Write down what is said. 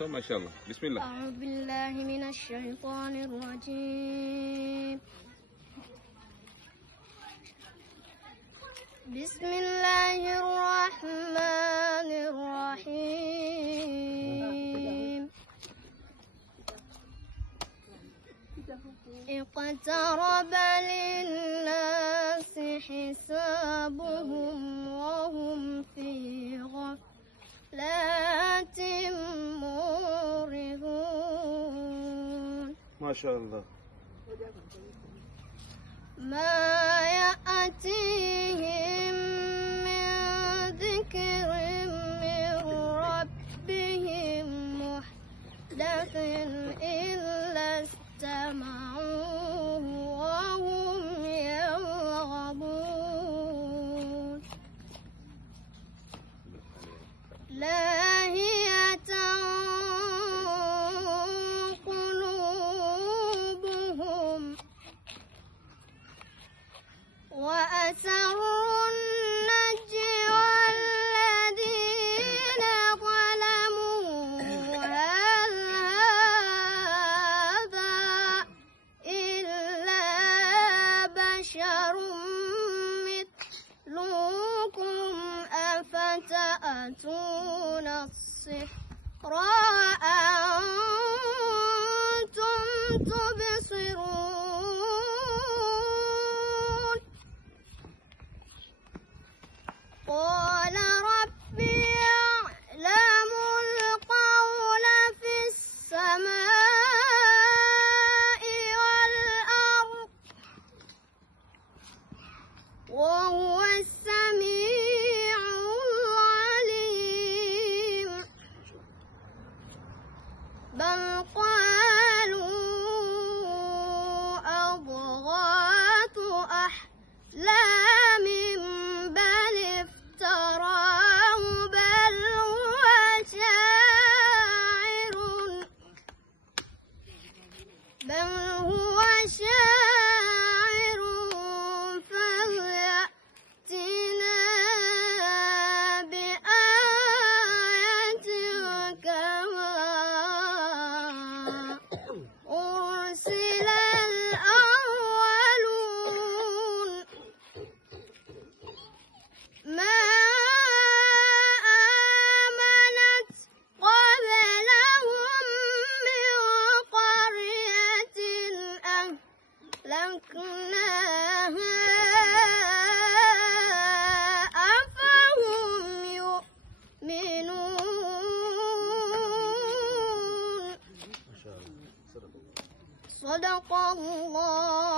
ما شاء الله. بسم الله. أعوذ بالله من الشيطان الرجيم. بسم الله الرحمن الرحيم. اقترب للناس حسابهم وهم في غفلة معرضون. ما شاء الله. ما يأتيهم من ذكر من ربهم محدث إلا استمعوه وهم يلعبون. لاهية قلوبهم وأسروا النجوى الذين ظلموا هل هذا إلا بشر مثلكم أفتأتون السحر وأنتم تبصرون. قال ربي يعلم القول في السماء والأرض وهو السميع العليم. بل قالوا أضغاث أحلام بل افتراه بل هو شاعر فليأتنا بآية كما أرسل الأولون. ما آمنت قبلهم من قرية أهلكناها أفهم يؤمنون. صدق الله